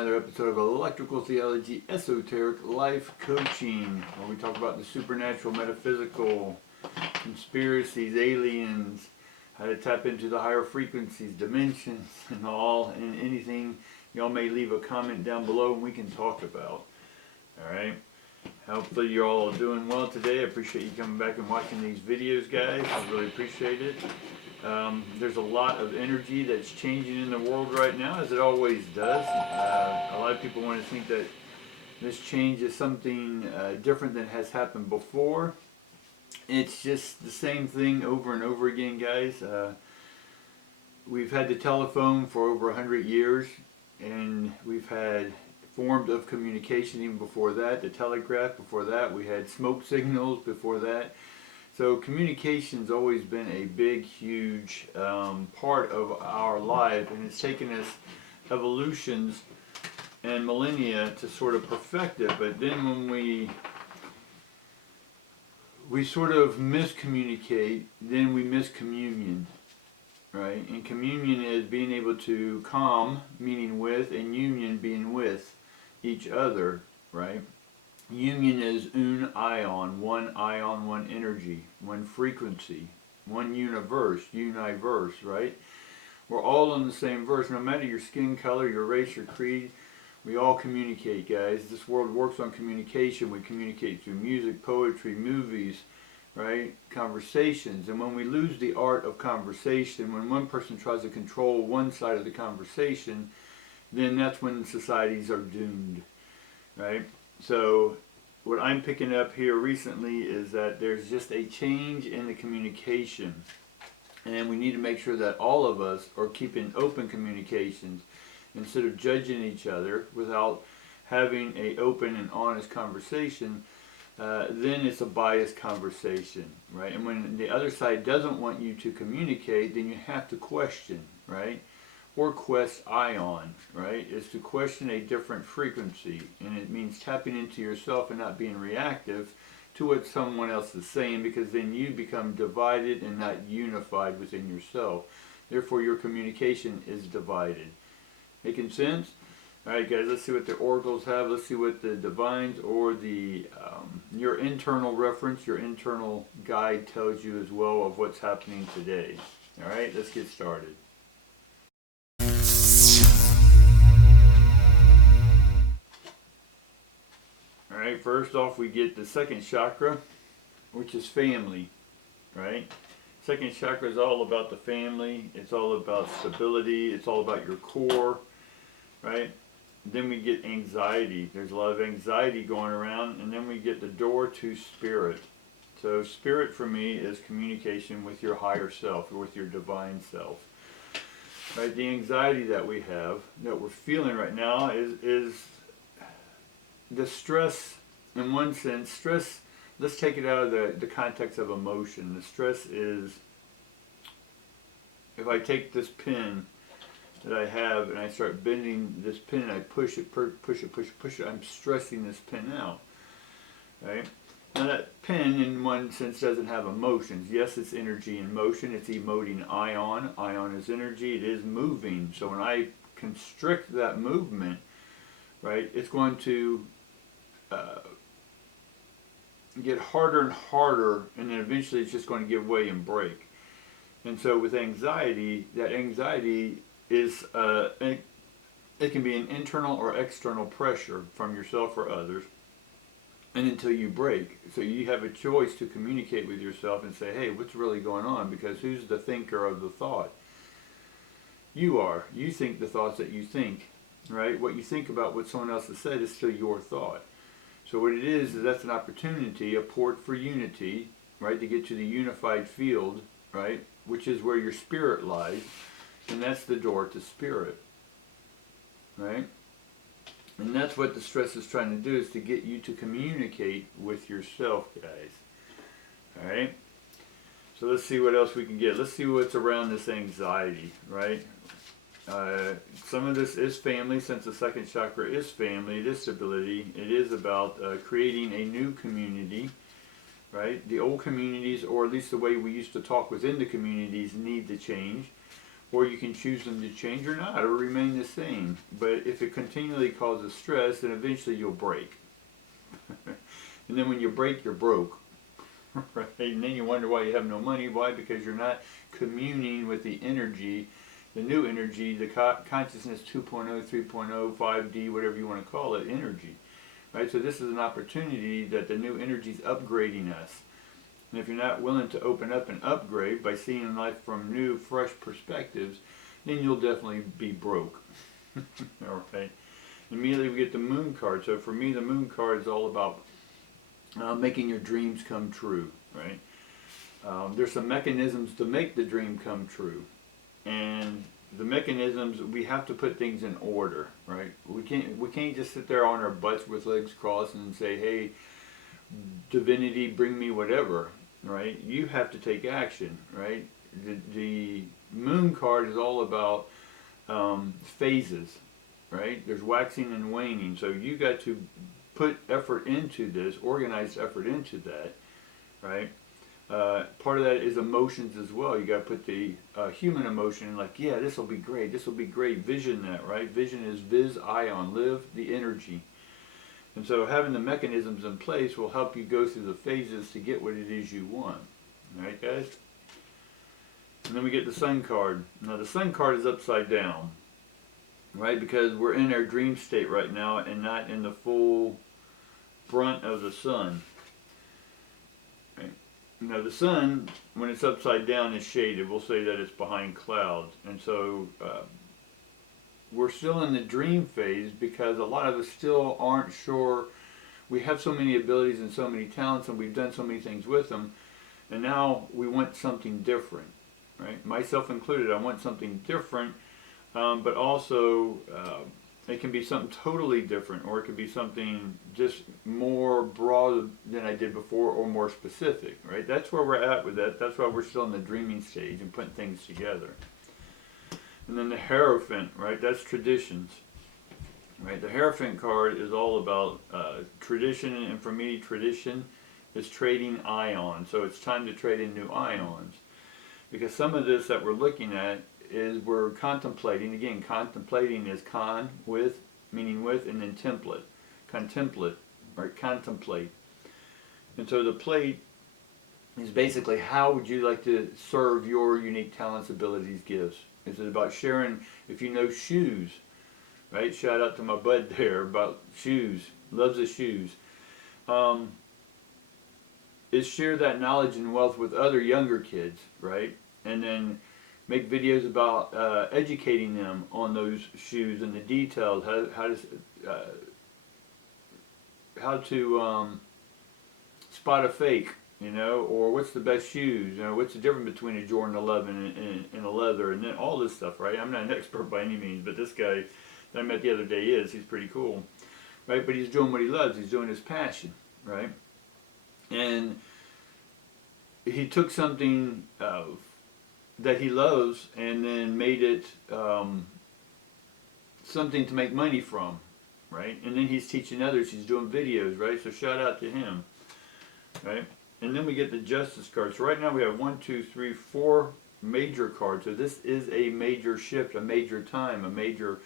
another episode of Electrical Theology Esoteric Life Coaching, where we talk about the supernatural, metaphysical, conspiracies, aliens, how to tap into the higher frequencies, dimensions, and anything. Y'all may leave a comment down below and we can talk about. Alright? Hopefully you're all doing well today. I appreciate you coming back and watching these videos, guys. I really appreciate it. There's a lot of energy that's changing in the world right now, as it always does. A lot of people want to think that this change is something different than has happened before. It's just the same thing over and over again, guys. We've had the telephone for over 100 years, and we've had forms of communication even before that. The telegraph, before that. We had smoke signals before that. So communication's always been a big, huge part of our life, and it's taken us evolutions and millennia to sort of perfect it. But then when we sort of miscommunicate, then we miss communion, right? And communion is being able to com, meaning with, and union being with each other, right? Union is ion, one energy, one frequency, one universe, universe, right? We're all in the same verse, no matter your skin color, your race, your creed. We all communicate, guys. This world works on communication. We communicate through music, poetry, movies, right? Conversations. And when we lose the art of conversation, when one person tries to control one side of the conversation, then that's when societies are doomed, right? So what I'm picking up here recently is that there's just a change in the communication, and we need to make sure that all of us are keeping open communications instead of judging each other without having an open and honest conversation. Then it's a biased conversation, right? And when the other side doesn't want you to communicate, then you have to question, right? Or quest ion, right, is to question a different frequency, and it means tapping into yourself and not being reactive to what someone else is saying, because then you become divided and not unified within yourself. Therefore your communication is divided. Making sense? Alright, guys, let's see what the oracles have. Let's see what the divines or the your internal reference, your internal guide tells you as well of what's happening today. Alright, let's get started. Alright, first off we get the second chakra, which is family, right? Second chakra is all about the family, it's all about stability, it's all about your core, right? Then we get anxiety. There's a lot of anxiety going around, and then we get the door to spirit. So spirit for me is communication with your higher self, or with your divine self. Right? The anxiety that we have, that we're feeling right now is the stress, in one sense. Stress, let's take it out of the context of emotion. The stress is, if I take this pen that I have and I start bending this pen and I push it, I'm stressing this pen out, right? Now that pen in one sense doesn't have emotions. Yes, it's energy in motion, it's emoting ion. Ion is energy, it is moving. So when I constrict that movement, right, it's going to get harder and harder, and then eventually it's just going to give way and break. And so with anxiety, that anxiety is, it can be an internal or external pressure from yourself or others, and until you break. So you have a choice to communicate with yourself and say, hey, what's really going on? Because who's the thinker of the thought? You are. You think the thoughts that you think, right? What you think about what someone else has said is still your thought. So what it is that's an opportunity, a port for unity, right, to get to the unified field, right, which is where your spirit lies, and that's the door to spirit, right? And that's what the stress is trying to do, is to get you to communicate with yourself, guys. Alright? So let's see what else we can get. Let's see what's around this anxiety, right? Some of this is family, since the second chakra is family, it is stability. It is about creating a new community, right? The old communities, or at least the way we used to talk within the communities, need to change. or you can choose them to change or not, or remain the same. But if it continually causes stress, then eventually you'll break. And then when you break, you're broke. Right? And then you wonder why you have no money. Why? Because you're not communing with the energy, the new energy, the consciousness 2.0, 3.0, 5D, whatever you want to call it, energy. Right? So this is an opportunity that the new energy is upgrading us. And if you're not willing to open up and upgrade by seeing life from new, fresh perspectives, then you'll definitely be broke. All right. Immediately we get the moon card. So for me, the moon card is all about making your dreams come true. Right. There's some mechanisms to make the dream come true, and the mechanisms, we have to put things in order. Right. We can't just sit there on our butts with legs crossed and say, "Hey, divinity, bring me whatever." Right? You have to take action. Right? The moon card is all about phases. Right? There's waxing and waning. So you got to put effort into this, organized effort into that. Right? Part of that is emotions as well. You got to put the human emotion, like, yeah, this will be great. This will be great. Vision that. Right? Vision is vis ion. Live the energy. And so having the mechanisms in place will help you go through the phases to get what it is you want. Alright, guys? And then we get the sun card. Now the sun card is upside down. Right? Because we're in our dream state right now and not in the full brunt of the sun. Right? Now the sun, when it's upside down, is shaded. We'll say that it's behind clouds. And so we're still in the dream phase because a lot of us still aren't sure. We have so many abilities and so many talents, and we've done so many things with them, and now we want something different, right? Myself included. I want something different, but also it can be something totally different, or it could be something just more broad than I did before, or more specific, right? That's where we're at with that. That's why we're still in the dreaming stage and putting things together. And then the Hierophant, right? That's traditions, right? The Hierophant card is all about tradition, and for me, tradition is trading ions. So it's time to trade in new ions, because some of this that we're looking at is we're contemplating. Again, contemplating is con, with, meaning with, and then template, contemplate, right? Contemplate. And so the plate is basically, how would you like to serve your unique talents, abilities, gifts? Is it about sharing? If you know shoes, right? Shout out to my bud there about shoes. Loves the shoes. Is share that knowledge and wealth with other younger kids, right? And then make videos about educating them on those shoes and the details, how to spot a fake. You know, or what's the best shoes? You know, what's the difference between a Jordan 11 and a leather, and then all this stuff, right? I'm not an expert by any means, but this guy that I met the other day is. He's pretty cool, right? But he's doing what he loves. He's doing his passion, right? And he took something that he loves and then made it something to make money from, right? And then he's teaching others. He's doing videos, right? So shout out to him, right? And then we get the Justice card. So right now we have 4 major cards. So this is a major shift, a major time, a major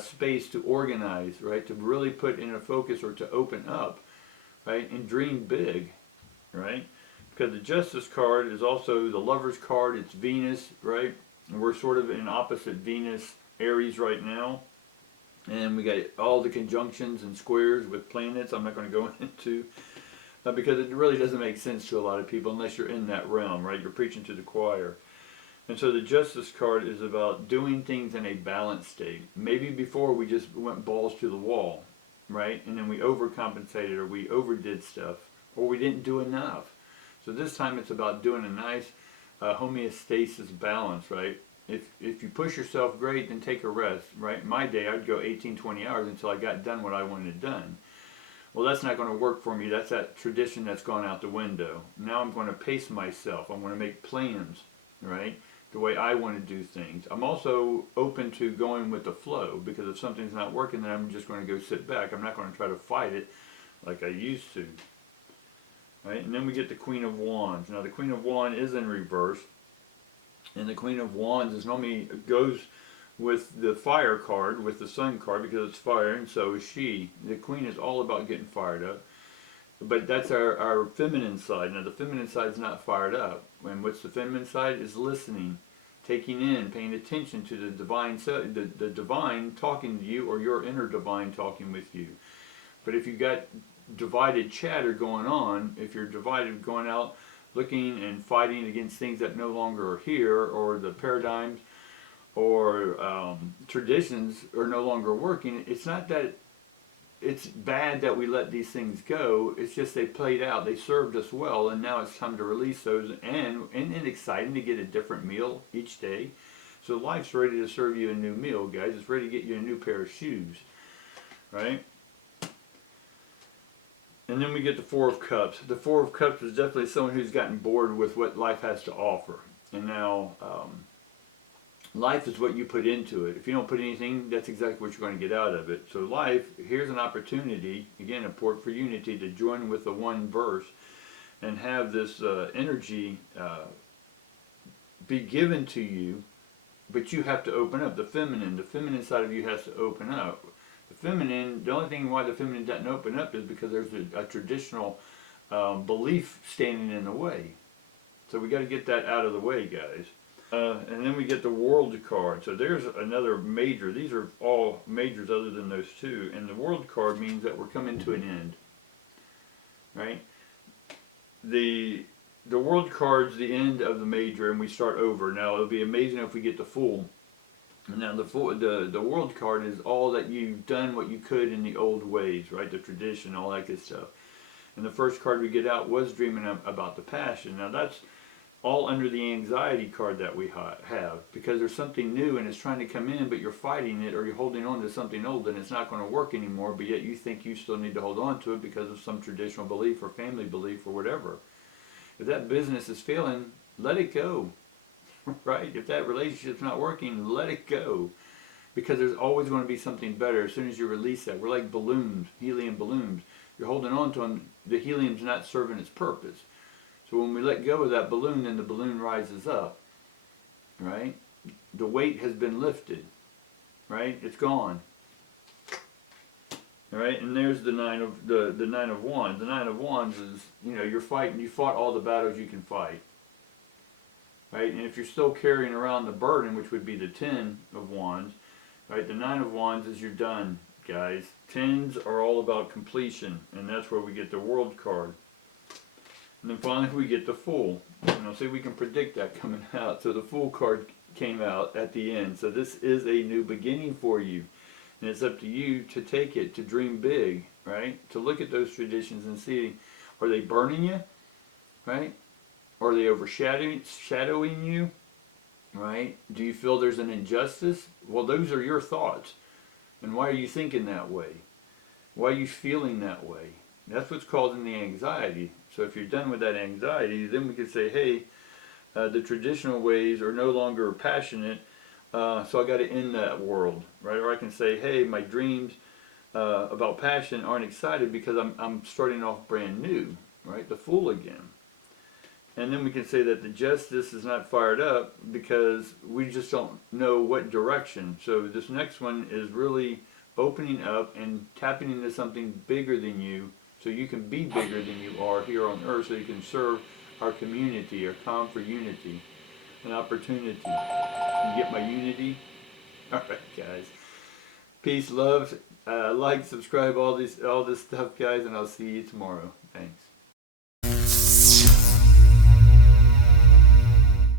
space to organize, right? To really put in a focus, or to open up, right? And dream big, right? Because the Justice card is also the Lover's card. It's Venus, right? And we're sort of in opposite Venus, Aries right now. And we got all the conjunctions and squares with planets I'm not going to go into. Because it really doesn't make sense to a lot of people unless you're in that realm, right? You're preaching to the choir. And so the Justice card is about doing things in a balanced state. Maybe before we just went balls to the wall, right? And then we overcompensated, or we overdid stuff, or we didn't do enough. So this time it's about doing a nice homeostasis balance, right? If you push yourself, great, then take a rest, right? My day, I'd go 18, 20 hours until I got done what I wanted done. Well, that's not going to work for me. That's that tradition that's gone out the window. Now I'm going to pace myself. I'm going to make plans, right? The way I want to do things. I'm also open to going with the flow, because if something's not working, then I'm just going to go sit back. I'm not going to try to fight it like I used to, right? And then we get the Queen of Wands. Now the Queen of Wands is in reverse, And the Queen of Wands is normally goes with the fire card, with the sun card, because it's fire, and so is she. The Queen is all about getting fired up. But that's our feminine side. Now the feminine side is not fired up. And what's the feminine side? Is listening, taking in, paying attention to the divine, the divine talking to you, or your inner divine talking with you. But if you got divided chatter going on, if you're divided going out looking and fighting against things that no longer are here, or the paradigms or traditions are no longer working, it's not that it's bad that we let these things go. It's just they played out, they served us well, and now it's time to release those, and exciting to get a different meal each day. So life's ready to serve you a new meal, guys. It's ready to get you a new pair of shoes, right? And then we get the Four of Cups. The Four of Cups is definitely someone who's gotten bored with what life has to offer. And now, life is what you put into it. If you don't put anything, that's exactly what you're going to get out of it. So life, here's an opportunity, again, a port for unity, to join with the one verse and have this energy be given to you, but you have to open up. The feminine side of you has to open up. The feminine, the only thing why the feminine doesn't open up is because there's a traditional belief standing in the way. So we got to get that out of the way, guys. And then we get the World card. So there's another major. These are all majors other than those two. And the World card means that we're coming to an end, right? The World card's the end of the major, and we start over. Now it'll be amazing if we get the Fool. Now the World card is all that you've done what you could in the old ways, right? The tradition, all that good stuff. And the first card we get out was dreaming about the passion. Now that's all under the anxiety card that we have, because there's something new and it's trying to come in, but you're fighting it, or you're holding on to something old and it's not going to work anymore, but yet you think you still need to hold on to it because of some traditional belief or family belief or whatever. If that business is failing, let it go, right? If that relationship's not working, let it go, because there's always going to be something better as soon as you release that. We're like balloons, helium balloons. You're holding on to them, the helium's not serving its purpose. So when we let go of that balloon, then the balloon rises up, right? The weight has been lifted, right? It's gone, all right? And there's the Nine of Wands. The Nine of Wands is, you're fighting. You fought all the battles you can fight, right? And if you're still carrying around the burden, which would be the Ten of Wands, right? The Nine of Wands is you're done, guys. Tens are all about completion, and that's where we get the World card. And then finally we get the Fool. See, we can predict that coming out. So the Fool card came out at the end. So this is a new beginning for you. And it's up to you to take it, to dream big, right? To look at those traditions and see, are they burning you, right? Are they overshadowing you, right? Do you feel there's an injustice? Well, those are your thoughts. And why are you thinking that way? Why are you feeling that way? That's what's causing the anxiety. So if you're done with that anxiety, then we could say, hey, the traditional ways are no longer passionate, so I got to end that world, right? Or I can say, hey, my dreams about passion aren't excited because I'm starting off brand new, right? The Fool again. And then we can say that the justice is not fired up because we just don't know what direction. So this next one is really opening up and tapping into something bigger than you, so you can be bigger than you are here on earth, so you can serve our community, or calm for unity, an opportunity. You get my unity? Alright, guys. Peace, love, like, subscribe, all this stuff, guys, and I'll see you tomorrow. Thanks.